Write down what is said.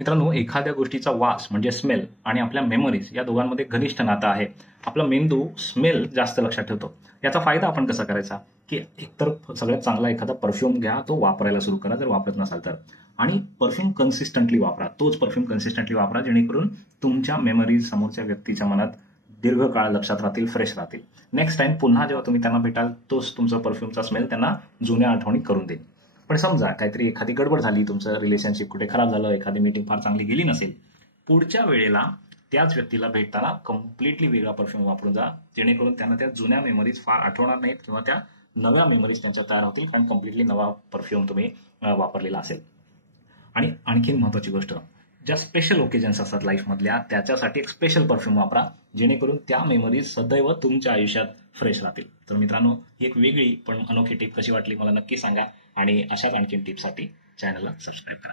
मित्रांनो, एखाद्या गोष्टीचा वास म्हणजे स्मेल आणि आपल्या मेमरीज या दोघांमध्ये घनिष्ठ नातं आहे. आपला मेंदू स्मेल जास्त लक्षात ठेवतो. याचा फायदा आपण कसा करायचा, की एकतर सगळ्यात चांगला एखादा परफ्यूम घ्या, तो वापरायला सुरू करा जर वापरत नसाल तर. आणि परफ्यूम कन्सिस्टंटली वापरा. तोच परफ्यूम कन्सिस्टंटली वापरा जेणेकरून तुमच्या मेमरीज समोरच्या व्यक्तीच्या मनात दीर्घकाळ लक्षात राहतील, फ्रेश राहतील. नेक्स्ट टाइम पुन्हा जेव्हा तुम्ही त्यांना भेटाल तोच तुमचा परफ्यूमचा स्मेल त्यांना जुन्या आठवणी करून देईल. पण समजा काहीतरी एखादी गडबड झाली, तुमचं रिलेशनशिप कुठे खराब झालं, एखादी मीटिंग फार चांगली गेली नसेल, पुढच्या वेळेला त्याच व्यक्तीला भेटताना कम्प्लिटली वेगळा परफ्यूम वापरून जा, जेणेकरून त्यांना त्या जुन्या मेमरीज फार आठवणार नाहीत किंवा त्या नव्या मेमरीज त्यांच्या तयार होतील, कारण कम्प्लिटली नवा परफ्यूम तुम्ही वापरलेला असेल. आणि आणखीन महत्वाची गोष्ट, ज्या स्पेशल ओकेजन्स असतात लाईफमधल्या त्याच्यासाठी एक स्पेशल परफ्यूम वापरा, जेणेकरून त्या मेमरीज सदैव तुमच्या आयुष्यात फ्रेश राहतील. तर मित्रांनो, ही एक वेगळी पण अनोखी टिप कशी वाटली मला नक्की सांगा आणि अशाच आणखीन टिप्ससाठी चॅनलला सबस्क्राईब करा.